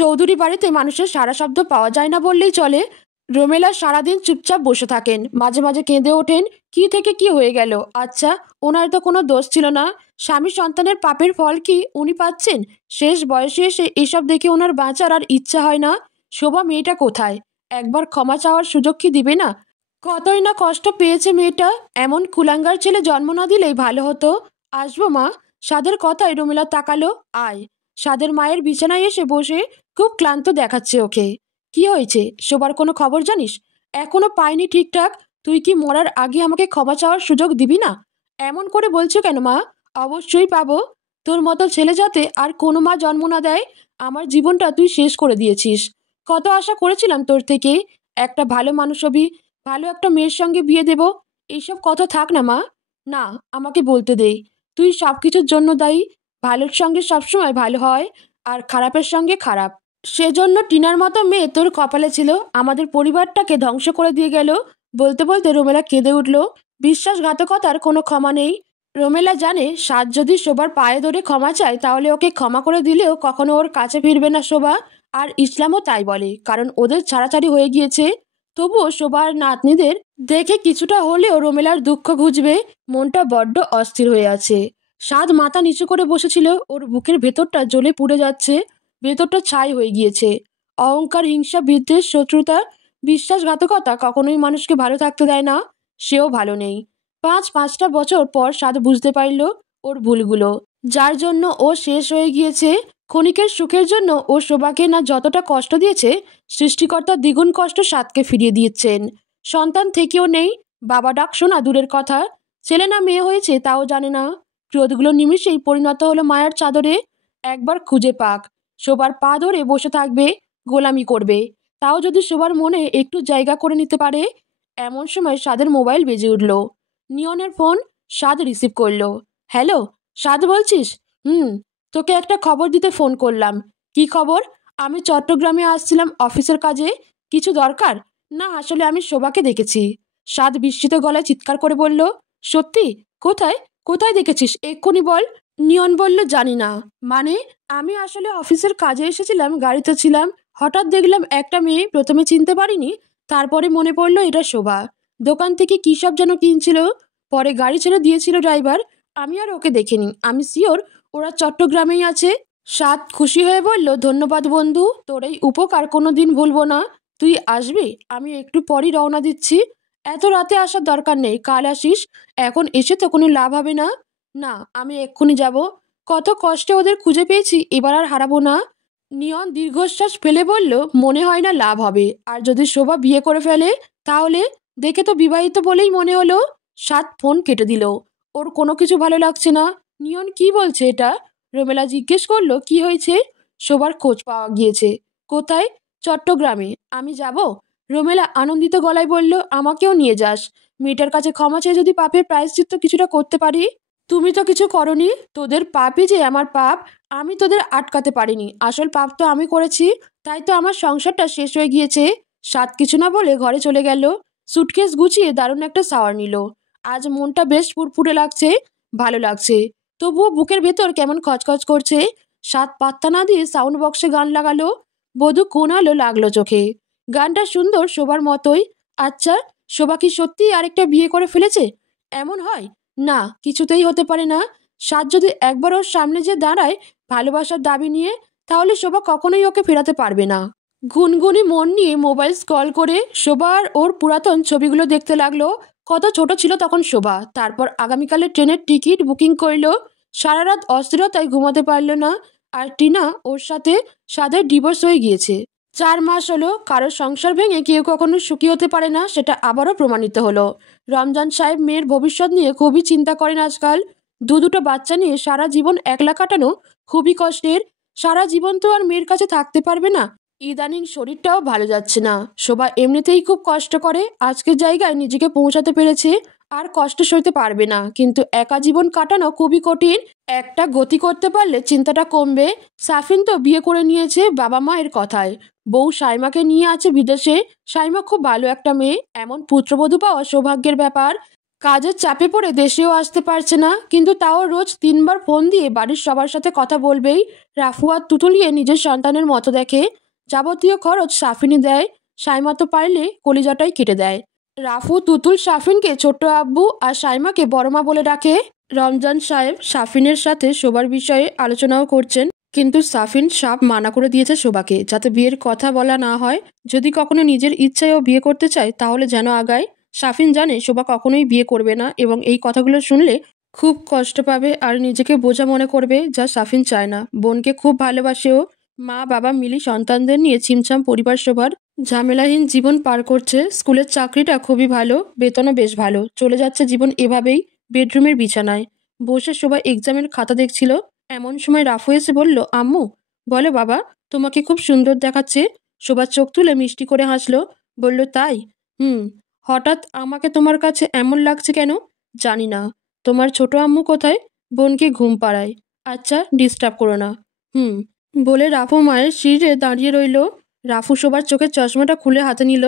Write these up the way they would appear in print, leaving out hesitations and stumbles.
চৌধুরী বাড়িতে মানুষের সারা শব্দ পাওয়া যায় না বললেই চলে। রোমেলা সারাদিন চুপচাপ বসে থাকেন, মাঝে মাঝে কেঁদে ওঠেন। কি থেকে কি হয়ে গেল? আচ্ছা, ওনার তো কোনো দোষ ছিল না। স্বামী সন্তানের পাপের ফল কি উনি পাচ্ছেন? শেষ বয়সে এসে এসব দেখে ওনার বাঁচার আর ইচ্ছা হয় না। শোভা মেয়েটা কোথায়? একবার ক্ষমা চাওয়ার সুযোগ কি দিবে না? কতই না কষ্ট পেয়েছে মেয়েটা। এমন কুলাঙ্গার ছেলে জন্ম না দিলেই ভালো হতো। আসবো মা। সাদের কথায় রোমেলা তাকালো। আয়। সাদের মায়ের বিছানায় এসে বসে খুব ক্লান্ত দেখাচ্ছে ওকে। কি হয়েছে? শোবার কোনো খবর জানিস? এখনো পাইনি ঠিকঠাক। তুই কি মরার আগে আমাকে ক্ষমা চাওয়ার সুযোগ দিবি না? এমন করে বলছো কেন মা? অবশ্যই পাবো। তোর মতো ছেলে যাতে আর কোনো মা জন্ম না দেয়। আমার জীবনটা তুই শেষ করে দিয়েছিস। কত আশা করেছিলাম তোর থেকে। একটা ভালো মানুষ হবি, ভালো একটা মেয়ের সঙ্গে বিয়ে দেব। এইসব কথা থাক না মা। না, আমাকে বলতে দে। তুই সব কিছুর জন্য দায়ী। ভালোর সঙ্গে সবসময় ভালো হয়, আর খারাপের সঙ্গে খারাপ। সেজন্য টিনার মতো মেয়ে তোর কপালে ছিল। আমাদের পরিবারটাকে ধ্বংস করে দিয়ে গেল। বলতে বলতে রোমেলা কেঁদে উঠল। বিশ্বাসঘাতকতার কোনো ক্ষমা নেই। রোমেলা জানে সাজ যদি শোবার পায়ে ধরে ক্ষমা চায় তাহলে ওকে ক্ষমা করে দিলেও কখনো ওর কাছে ফিরবে না শোভা। আর ইসলামও তাই বলে, কারণ ওদের ছাড়াছাড়ি হয়ে গিয়েছে। তবুও শোভার নাতনিদের দেখে কিছুটা হলেও রোমেলার দুঃখ ঘুচবে। মনটা বড্ড অস্থির হয়ে আছে। সাদ মাথা নিচু করে বসেছিল। ওর বুকের ভেতরটা জ্বলে পুড়ে যাচ্ছে। ভেতরটা ছাই হয়ে গিয়েছে। অহংকার, হিংসা, বিদ্বেষ, শত্রুতা, বিশ্বাসঘাতকতা কখনোই মানুষকে ভালো থাকতে দেয় না। সেও ভালো নেই। পাঁচটা বছর পর সাদ বুঝতে পারল ওর ভুলগুলো, যার জন্য ও শেষ হয়ে গিয়েছে। ক্ষণিকের সুখের জন্য ও শোভাকে না যতটা কষ্ট দিয়েছে, সৃষ্টিকর্তা দ্বিগুণ কষ্ট সাদকে ফিরিয়ে দিয়েছেন। সন্তান থেকেও নেই, বাবা ডাক শোনা দূরের কথা। ছেলে না মেয়ে হয়েছে তাও জানে না। ক্রোধগুলো নিমিষেই পরিণত হলো মায়ার চাদরে। একবার খুঁজে পাক। শোবার পা ধরে বসে থাকবে, গোলামি করবে। তাও যদি শোবার মনে একটু জায়গা করে নিতে পারে। এমন সময় সাদের মোবাইল বেজে উঠল। নিয়নের ফোন। সাদ রিসিভ করলো। হ্যালো, সাদ বলছিস? হুম। তোকে একটা খবর দিতে ফোন করলাম। কি খবর? আমি চট্টগ্রামে আসছিলাম অফিসের কাজে। কিছু দরকার? না, আসলে আমি শোভাকে দেখেছি। সাদ বিস্মিত গলায় চিৎকার করে বলল, সত্যি? কোথায়? কোথায় দেখেছিস? এক্ষুনি বল। নিয়ন বলল, জানি না। মানে? আমি আসলে অফিসের কাজে এসেছিলাম, গাড়িতে ছিলাম। হঠাৎ দেখলাম একটা মেয়ে, প্রথমে চিনতে পারিনি। তারপরে মনে পড়লো এটা শোভা। দোকান থেকে কী সব যেন কিনছিল। পরে গাড়ি ছেড়ে দিয়েছিল ড্রাইভার। আমি আর ওকে দেখিনি। আমি শিওর ওরা চট্টগ্রামেই আছে। সাদ খুশি হয়ে বলল, ধন্যবাদ বন্ধু, তোর এই উপকার কোনো দিন ভুলবো না। তুই আসবি? আমি একটু পরই রওনা দিচ্ছি। এত রাতে আসার দরকার নেই, কাল আসিস। এখন এসে তো কোনো লাভ হবে না। না, আমি এক্ষুনি যাব। কত কষ্টে ওদের খুঁজে পেয়েছি, এবার আর হারাবো না। নিয়ন দীর্ঘশ্বাস ফেলে বলল, মনে হয় না লাভ হবে। আর যদি শোভা বিয়ে করে ফেলে তাহলে? দেখে তো বিবাহিত বলেই মনে হলো। সাদ ফোন কেটে দিল। ওর কোনো কিছু ভালো লাগছে না। নিয়ন কি বলছে এটা? রোমেলা জিজ্ঞেস করলো, কি হয়েছে? শোভার খোঁজ পাওয়া গিয়েছে। কোথায়? চট্টগ্রামে। আমি যাব? রোমেলা আনন্দিত গলায় বলল, আমাকেও নিয়ে যাস। মেয়েটার কাছে ক্ষমা চেয়ে যদি পাপের প্রায়শ্চিত্ত কিছুটা করতে পারি। তুমি তো কিছু করনি। তোদের পাপই যে আমার পাপ। আমি তোদের আটকাতে পারিনি। আসল পাপ তো আমি করেছি। তাই তো আমার সংসারটা শেষ হয়ে গিয়েছে। সাত কিছু না বলে ঘরে চলে গেল। সুটকেস গুছিয়ে দারুণ একটা শাওয়ার নিল। আজ মনটা বেশ ফুরফুরে লাগছে, ভালো লাগছে। তবুও বুকের ভেতর কেমন খচখচ করছে। সাত পাত্তা না দিয়ে সাউন্ড বক্সে গান লাগালো। বধূ কোন আলো লাগলো চোখে। গানটা সুন্দর, শোবার মতোই। আচ্ছা, শোভা কি সত্যি আরেকটা বিয়ে করে ফেলেছে? এমন হয়? না, কিছুতেই হতে পারে না। সাত যদি একবার ওর সামনে যে দাঁড়ায় ভালোবাসার দাবি নিয়ে, তাহলে শোভা কখনোই ওকে ফেরাতে পারবে না। গুনগুনি মন নিয়ে মোবাইল স্ক্রল করে শোভা আর ওর পুরাতন ছবিগুলো দেখতে লাগলো। কত ছোট ছিল তখন শোভা। তারপর আগামীকালের ট্রেনের টিকিট বুকিং করলো। সারা রাত অস্থিরতায় ঘুমাতে পারল না। আর টিনা, ওর সাথে সাদের ডিভোর্স হয়ে গিয়েছে। 4 মাস হলো। কারোর সংসার ভেঙে কেউ কখনো সুখী হতে পারে না, সেটা আবারও প্রমাণিত হলো। রমজান সাহেব মেয়ের ভবিষ্যৎ নিয়ে খুবই চিন্তা করেন আজকাল। দুটো বাচ্চা নিয়ে সারা জীবন একলা কাটানো খুবই কষ্টের। সারা জীবন তো আর মেয়ের কাছে থাকতে পারবে না। ইদানিং শরীরটাও ভালো যাচ্ছে না। শোভা এমনিতেই খুব কষ্ট করে, আজকের জায়গায় নিজেকে পৌঁছাতে পেরেছে। আর কষ্ট সইতে পারবে না, কিন্তু একা জীবন কাটানো খুবই কঠিন। একটা গতি করতে পারলে চিন্তাটা কমবে। সাফিন তো বিয়ে করে নিয়েছে বাবা মায়ের কথায়। বউ সাইমাকে নিয়ে আছে বিদেশে। সাইমা খুব ভালো একটা মেয়ে। এমন পুত্রবধূ পাওয়া সৌভাগ্যের ব্যাপার। কাজের চাপে পড়ে দেশেও আসতে পারছে না, কিন্তু তাও রোজ 3বার ফোন দিয়ে বাড়ির সবার সাথে কথা বলবেই। রাফু আর তুতুলিয়ে নিজের সন্তানের মতো দেখে। যাবতীয় খরচ সাফিনই দেয়। সাইমা তো পারলে কলিজাটাই কেটে দেয়। রাফু, তুতুল সাফিনকে ছোট্ট আব্বু আর সাইমাকে বড়মা বলে ডাকে। রমজান সাহেব সাফিনের সাথে শোবার বিষয়ে আলোচনাও করছেন, কিন্তু সাফিন সাফ মানা করে দিয়েছে শোভাকে যাতে বিয়ের কথা বলা না হয়। যদি কখনো নিজের ইচ্ছায় ও বিয়ে করতে চায় তাহলে যেন আগায়। সাফিন জানে শোভা কখনোই বিয়ে করবে না এবং এই কথাগুলো শুনলে খুব কষ্ট পাবে আর নিজেকে বোঝা মনে করবে, যা সাফিন চায় না। বোনকে খুব ভালোবাসেও। মা বাবা মিলি সন্তানদের নিয়ে ছিমছাম পরিবার সবার ঝামেলাহীন জীবন পার করছে। স্কুলের চাকরিটা খুবই ভালো, বেতনও বেশ ভালো। চলে যাচ্ছে জীবন এভাবেই বেডরুমের বিছানায় বসে শোভা এক্সামের খাতা দেখছিল। এমন সময় রাফু এসে বলল, আম্মু। বলে, বাবা, তোমাকে খুব সুন্দর দেখাচ্ছে। শোভা চোখ তুলে মিষ্টি করে হাসলো, বলল, তাই? হুম। হঠাৎ আমাকে তোমার কাছে এমন লাগছে কেন? জানি না। তোমার ছোট আম্মু কোথায়? বোনকে ঘুম পাড়ায়। আচ্ছা, ডিস্টার্ব করো না। হুম। বলে রাফু মায়ের সিঁড়ে দাঁড়িয়ে রইল। রাফু শোভার চোখের চশমাটা খুলে হাতে নিল।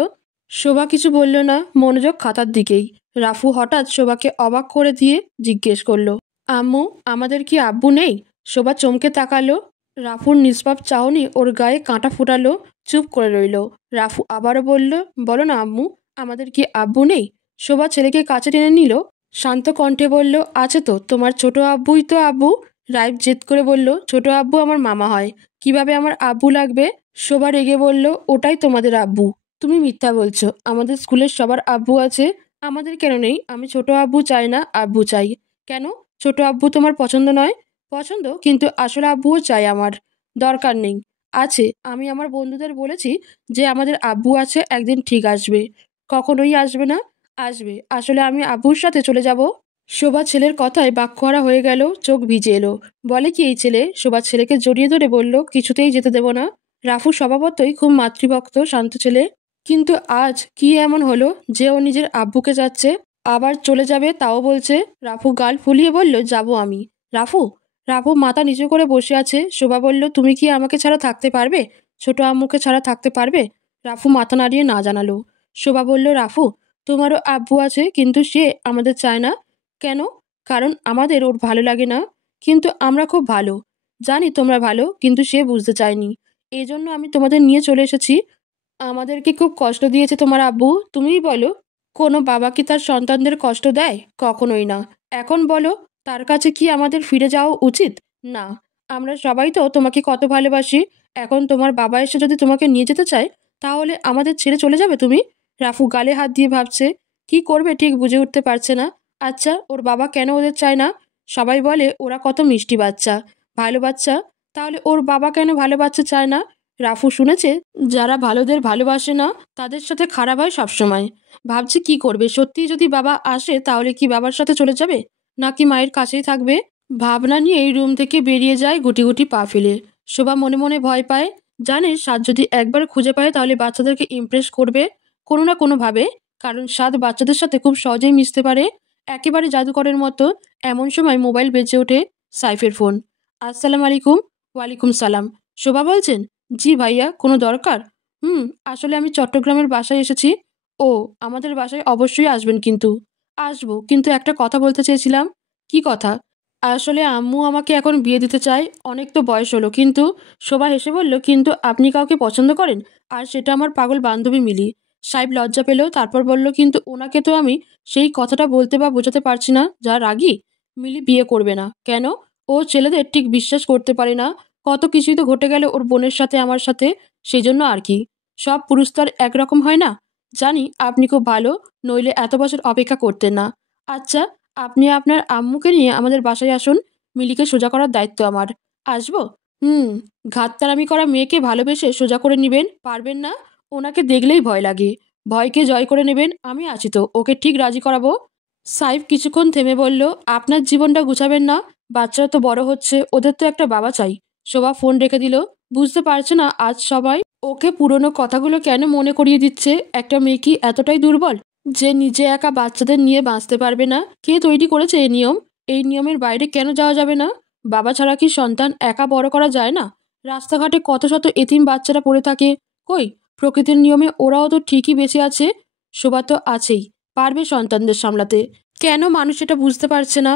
শোভা কিছু বলল না, মনোযোগ খাতার দিকেই। রাফু হঠাৎ শোভাকে অবাক করে দিয়ে জিজ্ঞেস করলো, আম্মু, আমাদের কি আব্বু নেই? শোভা চমকে তাকালো। রাফুর নিষ্পাপ চাহনি ওর গায়ে কাঁটা ফুটালো। চুপ করে রইল। রাফু আবারও বলল, বলো না আম্মু, আমাদের কি আব্বু নেই? শোভা ছেলেকে কাছে টেনে নিল। শান্ত কণ্ঠে বলল, আছে তো, তোমার ছোট আব্বুই তো আব্বু। রাইফ জেদ করে বলল, ছোট আব্বু আমার মামা হয়, কিভাবে আমার আব্বু লাগবে? শোভা রেগে বলল, ওটাই তোমাদের আব্বু। তুমি মিথ্যা বলছো। আমাদের স্কুলের সবার আব্বু আছে, আমাদের কেন নেই? আমি ছোট আব্বু চাই না, আব্বু চাই। কেন? ছোট আব্বু তোমার পছন্দ নয়? পছন্দ, কিন্তু আসল আব্বুও চাই আমার। দরকার নেই। আছে, আমি আমার বন্ধুদের বলেছি যে আমাদের আব্বু আছে, একদিন ঠিক আসবে। কখনোই আসবে না। আসবে। আসলে আমি আব্বুর সাথে চলে যাব। শোভা ছেলের কথায় বাক্যহারা হয়ে গেল, চোখ ভিজে এলো। বলে কি এই ছেলে? শোভা ছেলেকে জড়িয়ে ধরে বলল, কিছুতেই যেতে দেব না। রাফু স্বভাবতই খুব মাতৃভক্ত শান্ত ছেলে, কিন্তু আজ কি এমন হলো যে ও নিজের আব্বুকে যাচ্ছে, আবার চলে যাবে তাও বলছে। রাফু গাল ফুলিয়ে বলল, যাব আমি। রাফু। রাফু মাথা নিচু করে বসে আছে। শোভা বলল, তুমি কি আমাকে ছাড়া থাকতে পারবে? ছোট আম্মুকে ছাড়া থাকতে পারবে? রাফু মাথা নাড়িয়ে না জানালো। শোভা বলল, রাফু, তোমারও আব্বু আছে, কিন্তু সে আমাদের চায় না। কেন? কারণ আমাদের ওর ভালো লাগে না। কিন্তু আমরা খুব ভালো। জানি তোমরা ভালো, কিন্তু সে বুঝতে চায়নি। এই জন্য আমি তোমাদের নিয়ে চলে এসেছি। আমাদেরকে খুব কষ্ট দিয়েছে তোমার আব্বু। তুমিই বলো, কোনো বাবা কি তার সন্তানদের কষ্ট দেয়? কখনোই না। এখন বলো, তার কাছে কি আমাদের ফিরে যাওয়া উচিত? না। আমরা সবাই তো তোমাকে কত ভালোবাসি। এখন তোমার বাবা এসে যদি তোমাকে নিয়ে যেতে চায়, তাহলে আমাদের ছেড়ে চলে যাবে তুমি? রাফু গালে হাত দিয়ে ভাবছে, কি করবে ঠিক বুঝে উঠতে পারছে না। আচ্ছা, ওর বাবা কেন ওদের চায় না? সবাই বলে ওরা কত মিষ্টি বাচ্চা, ভালো বাচ্চা। তাহলে ওর বাবা কেন ভালো বাচ্চা চায় না? রাফু শুনেছে যারা ভালোদের ভালোবাসে না তাদের সাথে খারাপ হয় সবসময়। ভাবছে কি করবে, সত্যিই যদি বাবা আসে তাহলে কি বাবার সাথে চলে যাবে, নাকি মায়ের কাছেই থাকবে? ভাবনা নিয়ে এই রুম থেকে বেরিয়ে যায় গুটি গুটি পা ফেলে। শোভা মনে মনে ভয় পায়। জানে সাদ যদি একবার খুঁজে পায় তাহলে বাচ্চাদেরকে ইমপ্রেস করবে কোনো না কোনোভাবে, কারণ সাদ বাচ্চাদের সাথে খুব সহজেই মিশতে পারে, একেবারে জাদুকরের মতো। এমন সময় মোবাইল বেজে ওঠে। সাইফের ফোন। আসসালামু আলাইকুম। ওয়ালাইকুম সালাম। শোভা বলছেন, জি ভাইয়া, কোনো দরকার? আসলে আমি চট্টগ্রামের বাসায় এসেছি। ও, আমাদের বাসায় অবশ্যই আসবেন কিন্তু। আসবো, কিন্তু একটা কথা বলতে চেয়েছিলাম। কি কথা? আসলে আম্মু আমাকে এখন বিয়ে দিতে চায়, অনেক তো বয়স হলো। কিন্তু শোভা হেসে বলল, কিন্তু আপনি কাউকে পছন্দ করেন? আর সেটা আমার পাগল বান্ধবী মিলি। সাহেব লজ্জা পেল, তারপর বলল, কিন্তু ওনাকে তো আমি সেই কথাটা বলতে বা বোঝাতে পারছি না, যা রাগী। মিলি বিয়ে করবে না। কেন? ও ছেলেদের ঠিক বিশ্বাস করতে পারে না। কত কিছুই তো ঘটে গেল ওর বোনের সাথে, আমার সাথে। সেই জন্য আর কি। সব পুরুষ তো আর একরকম হয় না। জানি আপনি খুব ভালো, নইলে এত বছর অপেক্ষা করতেন না। আচ্ছা, আপনি আপনার আম্মুকে নিয়ে আমাদের বাসায় আসুন। মিলিকে সোজা করার দায়িত্ব আমার। আসবো? হুম। ঘাততারামি করা মেয়েকে ভালোবেসে সোজা করে নিবেন পারবেন না? ওনাকে দেখলেই ভয় লাগে। ভয়কে জয় করে নেবেন, আমি আছি তো, ওকে ঠিক রাজি করাবো। সাইফ কিছুক্ষণ থেমে বলল, আপনার জীবনটা গুছাবেন না? বাচ্চারা তো বড় হচ্ছে, ওদের তো একটা বাবা চাই। শোভা ফোন রেখে দিল। বুঝতে পারছে না আজ সবাই ওকে পুরনো কথাগুলো কেন মনে করিয়ে দিচ্ছে। একটা মেয়ে কি এতটাই দুর্বল যে নিজে একা বাচ্চাদের নিয়ে বাঁচতে পারবে না? কে তৈরি করেছে এই নিয়ম? এই নিয়মের বাইরে কেন যাওয়া যাবে না? বাবা ছাড়া কি সন্তান একা বড় করা যায় না? রাস্তাঘাটে কত শত এতিম বাচ্চারা পড়ে থাকে। কই, প্রকৃতির নিয়মে ওরাও তো ঠিকই বেঁচে আছে। শোভা তো আছেই, পারবে সন্তানদের সামলাতে। কেন মানুষ এটা বুঝতে পারছে না?